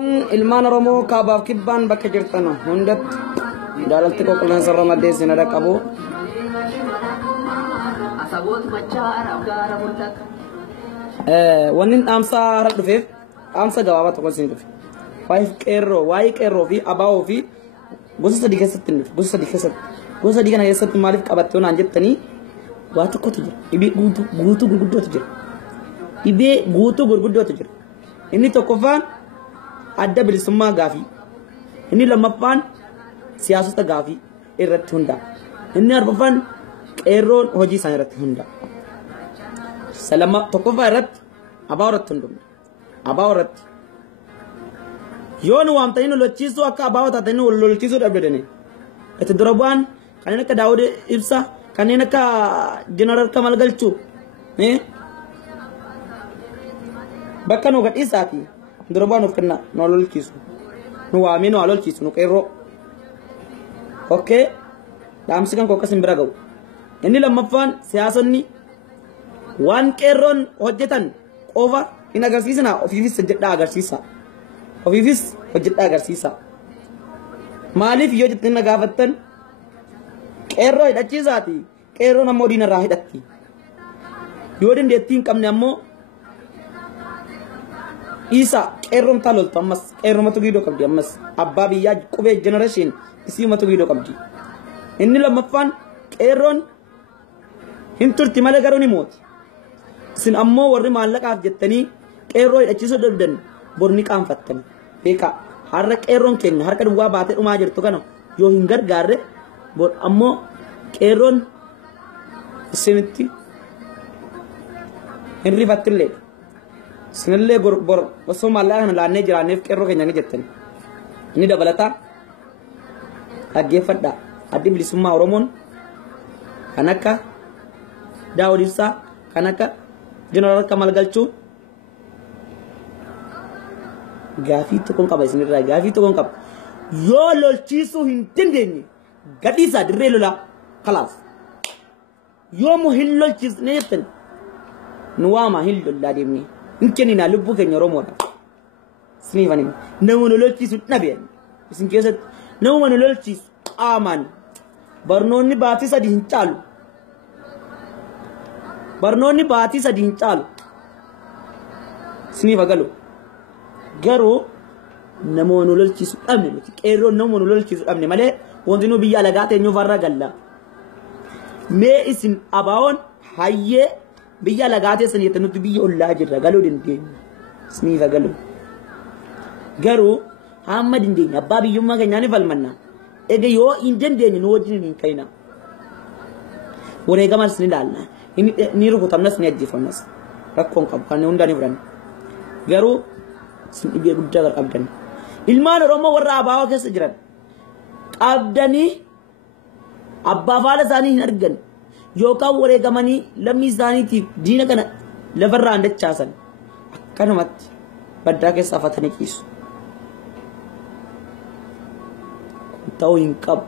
Ilmaan Oromoo kaabaaf kibbaan bakka jirtan hundatti jaalalti qulqullinsa Ramadee sinada qabu. Wanni dhaamsaa har'a dhufeef dhaamsa gabaabaa tokko isin dhufe. Waa'ee qeerroo fi abaa'oo fi gosa sadii keessatti hin dhufe. Gosa sadii kana keessatti maaliif qabattee naan jettanii waa tokkotu jira. Dhibee guutuu gurguddootu jira. Dhibee guutuu gurguddootu jira. Inni tokkoffaan adda bilisummaa Gaafii. Inni lammaffaan siyaasota Gaafii irratti hundaa'a. Inni arfaffaan qeerroon hojii isaanii irratti hundaa'a. Tokkoffaa irratti abaa'oo irratti hundaa'u. Abaa'oo irratti yoo nu waamtanii nu lolchiisuu akka abaa'oo taatanii nu lolchiisuu dhabdanii. Itti dura bu'aan kanneen akka Daawud Ibsaa kanneen akka Jeneraal Kamal Galchuu bakka nu gadhiisaati. Dura bu'aan of kenna nu lolchiisu. Nu waamee nu lolchiisu nu qeerroo. Okkee dhaamsi kan kokkas hin bira ga'u. Inni lammaffaan siyaasonni waan qeerroon hojjetan qofa hin agarsiisina ofiifis hojjedhaa agarsiisa. Ofiifis hojjedhaa agarsiisa. Maaliif yoo jettanii na gaafattan qeerroo hidhachiisaati. Qeerroon ammoo diinarraa hidhatti. Yoo dandeettii hin qabne ammoo isa qeerroon taaloltu ammas qeerroomatu giidoo qabdi ammas abbaa biyyaa qubee jenereeshin isiimatu giidoo qabdi. Inni lammaffaan qeerroon hin turti malee garuu ni mooti. Isin ammoo warri maallaqaaf jettanii qeerroo hidhachiisuu dhabdan bor ni qaanfattan. Beekaa har'a qeerroon keenya harka duwwaa baatee dhumaa jirtu kana yoo hin gargaarre bor ammoo qeerroon isinitti hin rifattillee. Isinillee bor osoo maallaqa kana laannee jiraanneef qeerroo keenya ni jettani. Inni dabalataa dhaggeeffadhaa. Addi bilisummaa Oromoon kan akka Daawud Ibsaa kan akka Jeneraal Kamal Galchuu gaafii tokkoon qaba isinirraa gaafii tokkoon qaba. Yoo lolchiisuu hin dandeenye gadhiisaa dirree lolaa kalaas. Yoo mu hin lolchiisne jettan nu waama hin lollaa deemnee hin kenninaa lubbuu keenya Oromoodha. Isiniifan hima nama nu lolchiisu dhabeen isin keessatti nama nu lolchiisu qaamaan barnoonni baatii sadii hin caalu. Barnoonni baatii sadii hin caalu. Isiniif galu. Garuu namoonni lolchiisu dhabne nuti qeerroon namoonni lolchiisu dhabne malee wanti nu biyya alagaa teenyuu farra galla. Mee isin abaa'oon hayyee biyya alagaa teessan jettan nuti biyya ollaa jirra galuu dandeenya. Isiniif galu. Garuu hamma dandeenya abbaa biyyummaa keenyaa ni falmanna. Ega yoo hin dandeenye nu wajjin hin kayna. Wareegamas ni ilaalla. Ni rukutamnas ni ajjeefamnas. Rakkoon qabu kan hundaan ni fudhanna. Garuu isin dhibee guddaa qabdan. Ilmaan Oromoo warra abaa'oo keessa jiran qabdanii abbaa faala isaanii hin argan yookaan wareegamanii lammii isaaniitiif diina kana lafarraa handachaasan akkanumatti baddaa keessa afatanii ciisu. Ta'uu hin qabu.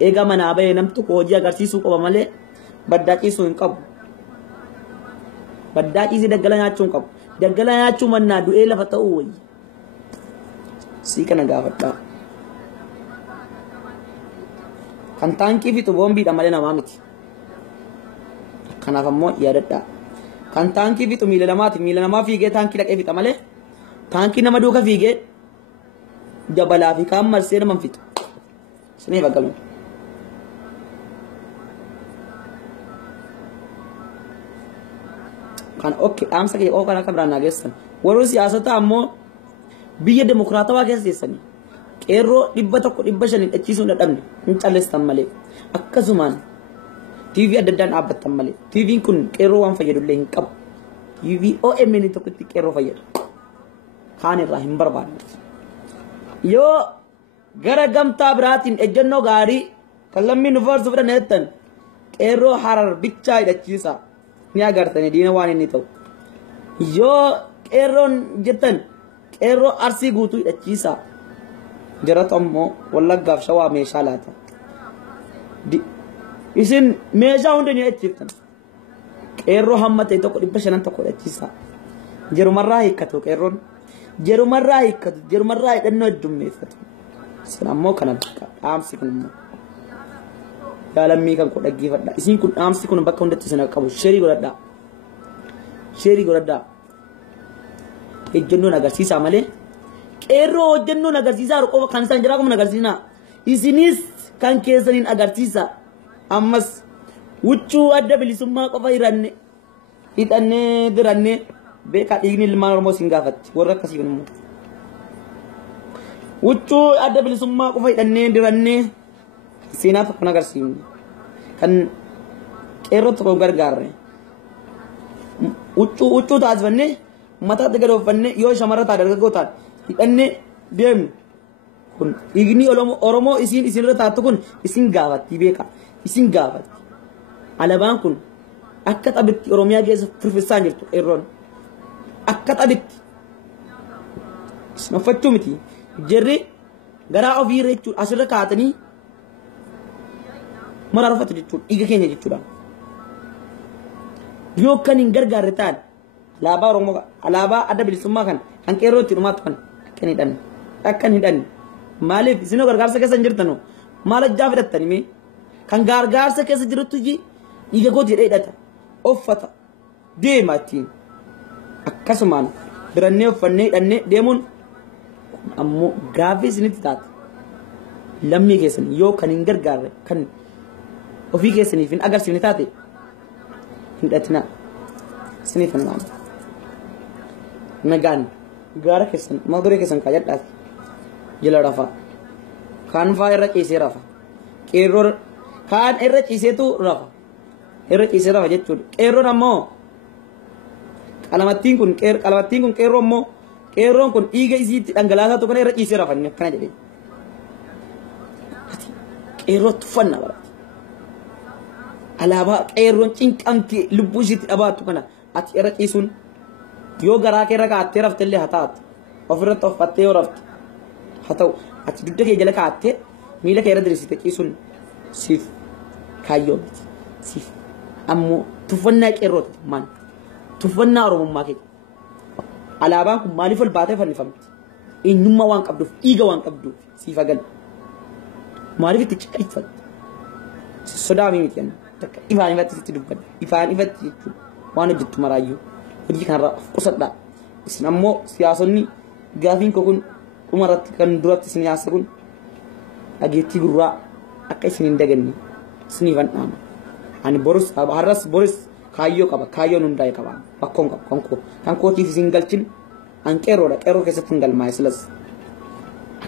Eega manaa bahee nam tokko hojii agarsiisuu qaba malee baddaa ciisuu hin qabu. Baddaa ciisii daggala nyaachuu hin qabu. Daggala nyaachuu mannaa du'ee lafa ta'uu wayyi. Sii kana gaafadhaa. Kan taankii fixu boombiidha malee namaa miti. Kanaaf ammoo yaadadhaa. Kan taankii fixu miila namaati. Miila namaa fiigee taankii dhaqee fixa malee taankii nama duuka fiigee dabalaa fi kaan marsee nama fixu. Isiniif agalu. Kan okke dhaamsa kee qofaa akka biraan naageessan. Warri siyaasota ammoo biyya demokraatawaa keessa teessanii qeerroo 100-500 hidhachiisuun dadhabne hin calleessan malee akkasumaan TV adda addaan dhaabbattan malee TV'n kun qeerroo waan fayyadullee hin qabu. TV OMN tokkotti qeerroo fayyada. Kaan irraa hin barbaanne. Yoo gara gamtaa biraatiin ejjennoo gaarii kan lammiin nu faarsu fudhan jettan qeerroo Harar bichaa hidhachiisa ni agartanii diina waan inni ta'u. Yoo qeerroon jettan qeerroo Arsii guutuu hidhachiisa. Jaratu ammoo Wallaggaaf Shawaa meeshaa laata. Isin meeshaa hunda ni hidhachiiftan. Qeerroo hamma ta'e tokko 500 tokko hidhachiisa. Jerumarraa hiikkatu qeerroon. jerumarraa hiikkatu jerumarraa hidhannoo heddummeeffatu isin ammoo kana dhaamsi kun immoo lammii kan koo dhaggeeffadha isin kun dhaamsi kun bakka hundatti isin qabu sheerii godhadhaa ejjennoon agarsiisaa malee qeerroo hojjennoon agarsiisaa qofa kan isaan jiraa kuma agarsiisnaa isinis kan keessaniin agarsiisaa ammas huccuu adda bilisummaa qofa hidhannee dirannee beekaa dhiigni ilmaan Oromoo isin gaafatti warra akkasii kun immoo huccuu adda bilisummaa qofa hidhannee dirannee seenaa tokko agarsiifne kan qeerroo tokko gargaarre huccuu taasifannee mataatti gad oofannee yoo shamarra taate dargaggoo taate hidhannee deemnu kun dhiigni Oromoo isinirra taattu kun isin gaafatti beekaa isin gaafatti alaabaan kun akka taphitti Oromiyaa keessa firfirsaa jirtu qeerroon akka taphitti isin uffachuu miti jirri garaa ofii irra jechuudha asirra kaatanii mara rafatu jechuudha dhiiga keenya jechuudha yoo kan hin gargaarre ta'an alaabaa Oromoo alaabaa adda bilisummaa kan qeerroo itti dhumaatu kan akka hin hidhanne maaliif isin gargaarsa keessa hin jirtanu maal ajjaa fidhattani mee kan gargaarsa keessa jirtu dhiiga kooti jedhee hidhata uffata deema ittiin akkasumaan birannee uffannee hidhannee deemuun ammoo gaafii isinitti taate lammii keessan yoo kan hin gargaarre kan ofii keessaniif hin agarsiifne taate hin hidhatinaa isiniif hin maali nagaan gaara keessan maqduree keessan kaayadhaati jala rafa kaan faa irra ciisee rafa qeerroo kaan irra ciiseetu rafa jechuudha qeerroon ammoo qalamattiin kun qeerroo ammoo qeerroon kun dhiiga isiitti dhangalaasaa tokko irra ciisee rafanne akkana jedhee qeerroo tuffannaa barate alaabaa qeerroon cinqamtee lubbuu isiitti dhabaattu kana ati irra ciisuun yoo garaa kee irra kaattee raftellee haa taatu ofirratti uffattee yoo rafte haa ta'u ati dugda kee jala kaattee miila kee irra diriirsite ciisuun siif kaayyoo miti siif ammoo tuffannaa qeerrooti maan tuffannaa Oromummaa kee alaabaan kun maaliif ol baatee fannifamti eenyummaa waan qabduuf dhiiga waan qabduuf siif agal maaliif itti ciqilfatte sodaa miti takka ifaan ifatti sitti dubbadha ifaan ifatti jechuudha waan hojjettu maraayyuu hojii kanarraa of qusadhaa isin ammoo siyaasonni gaafiin koo kun dhumarratti kan duratti isin yaasa kun dhageettii gurraa akka isin hin daganne isiniifan dhaama ani har'as boris kaayyoo qaba kaayyoon hundaa'e qaba bakkoon qaba kan kootiif isin galchin an qeerroodha qeerroo keessatti hin galmaa'e silas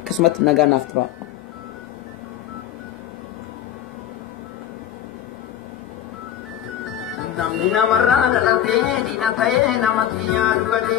akkasumatti nagaa naaf tura namni namarraa dhalatee diina ta'ee nama xiyyaa dubatee